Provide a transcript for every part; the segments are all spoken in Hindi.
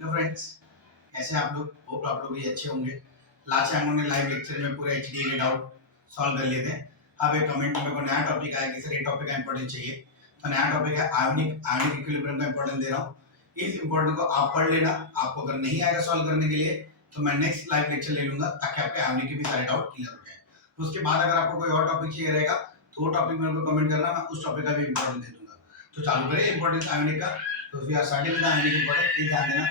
हेलो फ्रेंड्स, कैसे हैं आप लोग? होप आप लोग भी अच्छे होंगे। लास्ट टाइम हमने लाइव लेक्चर में पूरे एचडीए के डाउट सॉल्व कर लिए थे। अब एक कमेंट में मेरे को नया टॉपिक आया कि सर ये टॉपिक का इंपॉर्टेंस चाहिए। तो नया टॉपिक है आयोनिक इक्विलिब्रियम का इंपॉर्टेंस दे रहा हूँ। इस इंपॉर्टेंस को आप पढ़ लेना। आपको अगर नहीं आएगा सॉल्व करने के लिए तो मैं नेक्स्ट लाइव लेक्चर ले लूंगा ताकि आपके आयोनिक के भी सारे डाउट क्लियर हो जाए। तो उसके बाद अगर आपको कोई और टॉपिक चाहिए रहेगा तो वो टॉपिक मेरे को कमेंट करना, मैं उस टॉपिक का भी इंपॉर्टेंस दे दूंगा। तो चालू करें इंपॉर्टेंस आयोनिक का। तो we are starting with ionic importance, please ध्यान देना।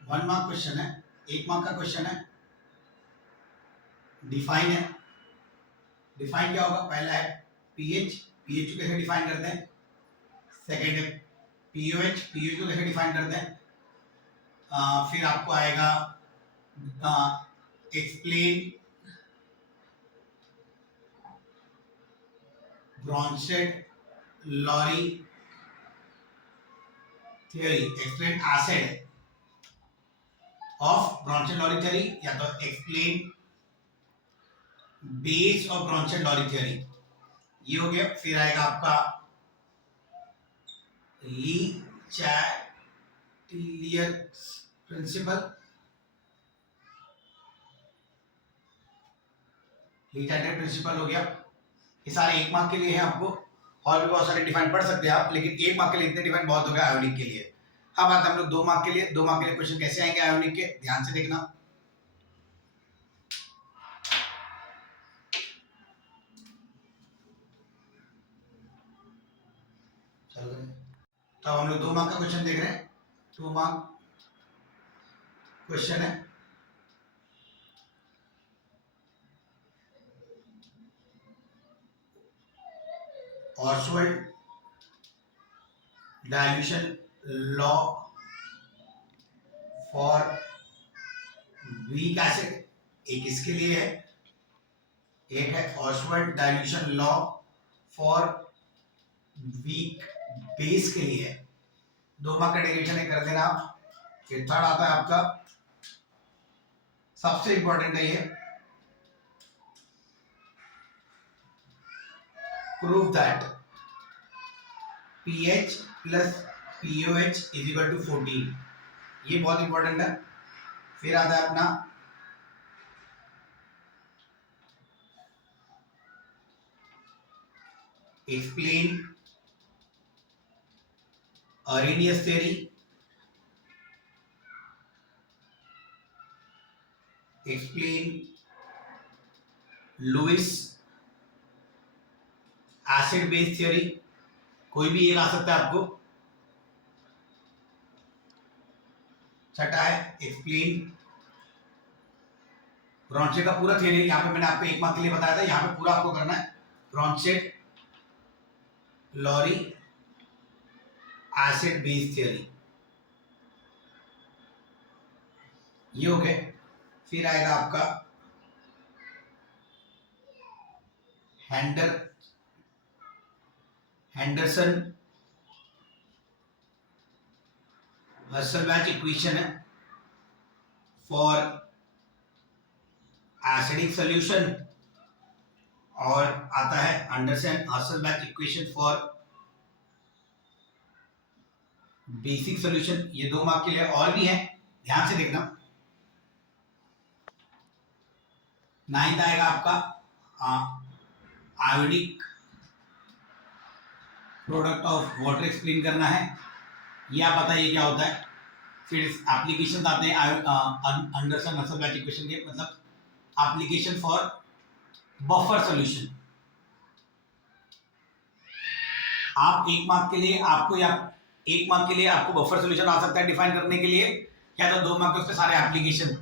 1 मार्क क्वेश्चन है, 1 मार्क का क्वेश्चन है। डिफाइन है। डिफाइन क्या होगा? पहला है पीएच, पीएच को कैसे डिफाइन करते हैं। सेकेंड है पीओएच, पीओएच को कैसे डिफाइन करते हैं। फिर आपको आएगा explain Bronsted Lowry theory, explain acid of Bronsted Lowry theory, या तो explain base of Bronsted Lowry theory, ये हो गया। फिर आएगा आपका ली चैटिलियर प्रिंसिपल, ली चैटिलियर प्रिंसिपल हो गया। ये सारे 1 मार्क के लिए है। आपको और भी बहुत सारे डिफाइन पढ़ सकते हैं आप, लेकिन 1 मार्क के लिए इतने डिफाइन बहुत हो गया आयोनिक के लिए। अब आते हैं हम लोग 2 मार्क के लिए। 2 मार्क के लिए क्वेश्चन कैसे आएंगे आयोनिक के, ध्यान से देखना। चलो तो अब हम लोग 2 मार्क का क्वेश्चन देख रहे हैं। 2 मार्क क्वेश्चन है। Oswald dilution law for weak acid, एक इसके लिए है। एक है Oswald dilution law for weak base के लिए है। 2 मार्क का डेरिवेशन है, कर देना आप। फिर थर्ड आता है आपका, सबसे इंपॉर्टेंट है ये, prove that pH plus POH is equal to 14, ये बहुत इंपॉर्टेंट है। फिर आता है अपना explain Arrhenius theory, explain Lewis acid base theory, कोई भी एक आ सकता है आपको। छठा है एक्सप्लेन ब्रॉन्स्टेड का पूरा थ्योरी। यहाँ पे मैंने आपको 1 मार्क के लिए बताया था, यहाँ पे पूरा आपको करना है। Bronsted Lowry acid base theory, ये हो गए। फिर आएगा आपका हेंडरसन हर्सलबैच इक्वेशन है फॉर एसिडिक सॉल्यूशन, और आता है Anderson Hasselbalch equation for basic solution. ये 2 मार्क के लिए और भी है, ध्यान से देखना। 9th आएगा आपका ionic product of water explain करना है, ये आप बताइए क्या होता है। फिर एप्लीकेशन आते हैं अंडरसन हर्सलबैच इक्वेशन के, मतलब एप्लीकेशन फॉर बफर सॉल्यूशन। आप 1 मार्क के लिए आपको, या 1 मार्क के लिए आपको बफर सॉल्यूशन आ सकता है डिफाइन करने के लिए, या तो 2 मार्क के उसके सारे एप्लीकेशन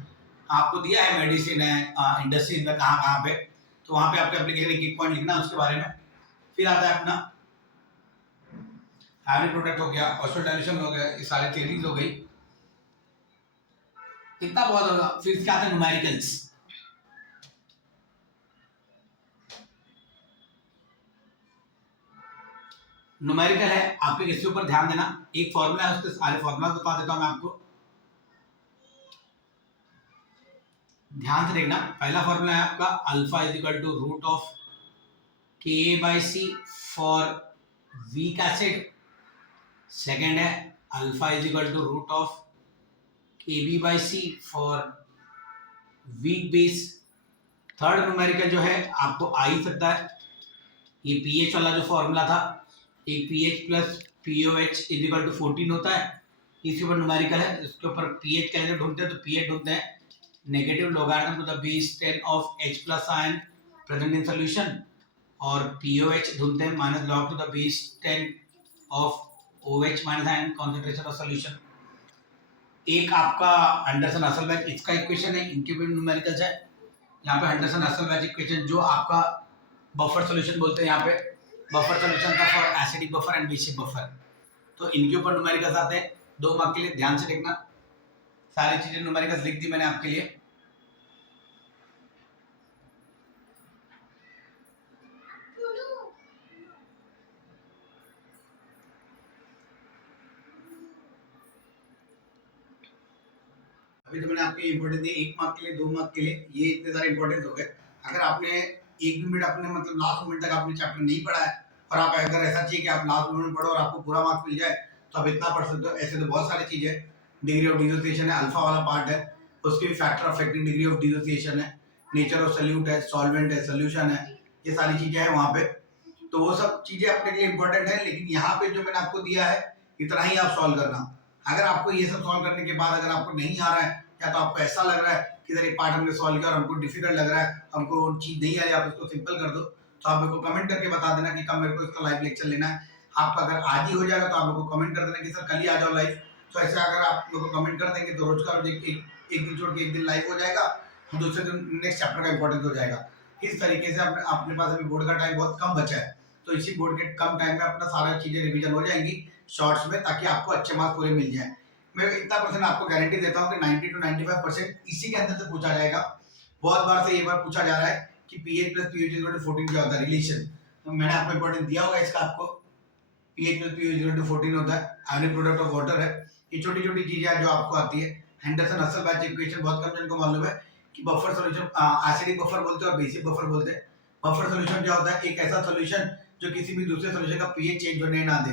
आपको दिया है, मेडिसिन है, इंडस्ट्रीज में कहाँ कहाँ पे, तो वहां पे आपको एप्लीकेशन एक पॉइंट लिखना है उसके बारे में। फिर आता है अपना आयोनिक प्रोडक्ट हो गया, ऑस्मोल डाइल्यूशन हो गया, ये सारे थ्योरीज हो गई। कितना बहुत होगा। फिर क्या आता है न्यूमेरिकल्स। न्यूमेरिकल है आपके, इसके ऊपर ध्यान देना। एक फॉर्मूला है, उसके सारे फॉर्मूला बता देता हूं मैं आपको, ध्यान से देखना। पहला फॉर्मूला है आपका alpha is equal to root of Ka by C for weak acid, second है alpha is equal to root of AB/C for weak base. Third numerical जो है आपको आ ही सकता है, ये पीएच वाला जो फॉर्मूला था, एक pH plus pOH is equal to 14 होता है, इसके ऊपर न्यूमेरिकल है, इसके ऊपर पीएच कैसे ढूंढते हैं, तो पीएच ढूंढते हैं negative logarithm to the base 10 of H plus ion present in solution, और पीओएच ढूंढते हैं minus log to the base 10 of OH minus ion concentration of solution. एक आपका एंडरसन हसलबैच इसका इक्वेशन है, इनके भी न्यूमेरिकल्स है। यहाँ पे एंडरसन हसलबैच इक्वेशन जो आपका बफर सॉल्यूशन बोलते हैं, यहाँ पे बफर सॉल्यूशन का for acidic buffer and basic buffer, तो इनके ऊपर न्यूमेरिकल्स आते हैं 2 मार्क के लिए। ध्यान से देखना, सारी चीजें न्यूमेरिकल्स लिख दी मैंने आपके लिए। अभी तो मैंने आपके इंपॉर्टेंस दिए 1 मार्क के लिए, 2 मार्क के लिए, ये इतने सारे इंपॉर्टेंस हो गए। अगर आपने एक भी मिनट अपने मतलब लास्ट मोमेंट तक आपने चैप्टर नहीं पढ़ा है और आप अगर ऐसा चाहिए कि आप लास्ट मोमेंट पढ़ो और आपको पूरा मार्क्स मिल जाए, तो आप इतना पढ़ सकते हो। ऐसे तो बहुत सारी चीजें, डिग्री ऑफ डिसोसिएशन है, अल्फा वाला पार्ट है, उसके भी factor affecting degree of dissociation है, नेचर ऑफ सॉल्यूट है, सॉल्वेंट है, सोल्यूशन है, ये सारी चीजें हैं वहाँ पे। तो वो सब चीजें अपने लिए इंपॉर्टेंट है, लेकिन यहाँ पे जो मैंने आपको दिया है इतना ही आप सॉल्व करना। अगर आपको ये सब सॉल्व करने के बाद अगर आपको नहीं आ रहा है, या तो आपको ऐसा लग रहा है कि सर एक पार्ट हमने सॉल्व किया और हमको डिफिकल्ट लग रहा है, हमको चीज नहीं आ रही, आप इसको सिंपल कर दो, तो आप मेरे को कमेंट करके बता देना कि कब मेरे को इसका लाइव लेक्चर लेना है। आपका अगर आज ही हो जाएगा तो आप मेरे को कमेंट कर देना कि सर कल ही आ जाओ लाइव। तो ऐसे अगर आप मेरे को कमेंट कर देंगे तो रोज का रोज एक दिन छोड़ के एक दिन लाइव हो जाएगा, दूसरे दिन नेक्स्ट चैप्टर का इंपॉर्टेंस हो जाएगा। इस तरीके से अपने पास अभी बोर्ड का टाइम बहुत कम बचा है, तो इसी बोर्ड के कम टाइम में अपना सारा चीजें रिवीजन हो जाएंगी शॉर्ट्स में, ताकि आपको अच्छे मार्क्स पूरे मिल जाए। मैं इतना परसेंट आपको गारंटी देता हूँ कि 90 to 95% इसी के अंदर से पूछा जाएगा। बहुत बार से ये बार पूछा जा रहा है कि pH plus pOH equal to 14 क्या होता है, रिलेशन, तो मैंने आपको इंपॉर्टेंस दिया होगा इसका। आपको pH plus pOH equal to 14 होता है, आयनिक प्रोडक्ट ऑफ वाटर है। ये छोटी छोटी चीजें हैं जो आपको आती है। हेंडरसन हसलबैच इक्वेशन बहुत कम जन को मालूम है कि बफर सॉल्यूशन एसिडिक बफर बोलते हैं और बेसिक बफर बोलते हैं। बफर सॉल्यूशन क्या होता है, एक ऐसा सॉल्यूशन जो किसी भी दूसरे सॉल्यूशन का पीएच चेंज होने ना दे।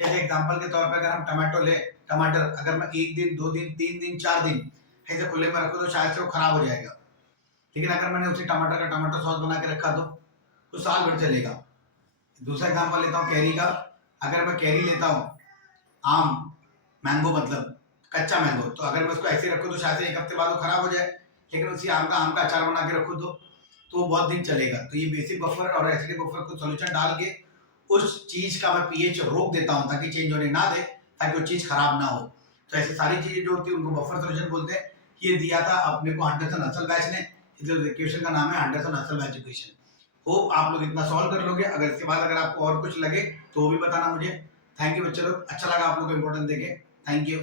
जैसे एग्जांपल के तौर पे अगर हम टमाटो ले, टमाटर अगर मैं 1 दिन 2 दिन 3 दिन 4 दिन ऐसे खुले में रखूं तो शायद से वो खराब हो जाएगा, लेकिन अगर मैंने उसी टमाटर का टमाटो सॉस बना के रखा तो साल भर चलेगा। दूसरा एग्जांपल लेता हूँ कैरी का, अगर मैं कैरी लेता हूँ, आम मैंगो मतलब कच्चा मैंगो, तो अगर मैं उसको ऐसे रखूँ तो शायद से 1 हफ्ते बाद वो खराब हो जाए, लेकिन उसी आम का अचार बना के रखूँ तो बहुत दिन चलेगा। तो ये बेसिक बफर और एसिडिक बफर को सॉल्यूशन डाल के उस चीज का मैं पीएच रोक देता हूं ताकि चेंज होने ना दे, ताकि वो चीज खराब ना हो। तो ऐसी सारी चीजें जो होती है उनको बफर सॉल्यूशन बोलते हैं। ये दिया था अपने को एंडरसन हसलबैच ने, इसलिए इक्वेशन का नाम है एंडरसन हसलबैच इक्वेशन। होप आप लोग इतना सॉल्व कर लोगे। अगर इसके बाद अगर आपको और कुछ लगे तो वो भी बताना मुझे। थैंक यू बच्चे लोग, अच्छा लगा आप लोग को इंपॉर्टेंस देके, थैंक यू।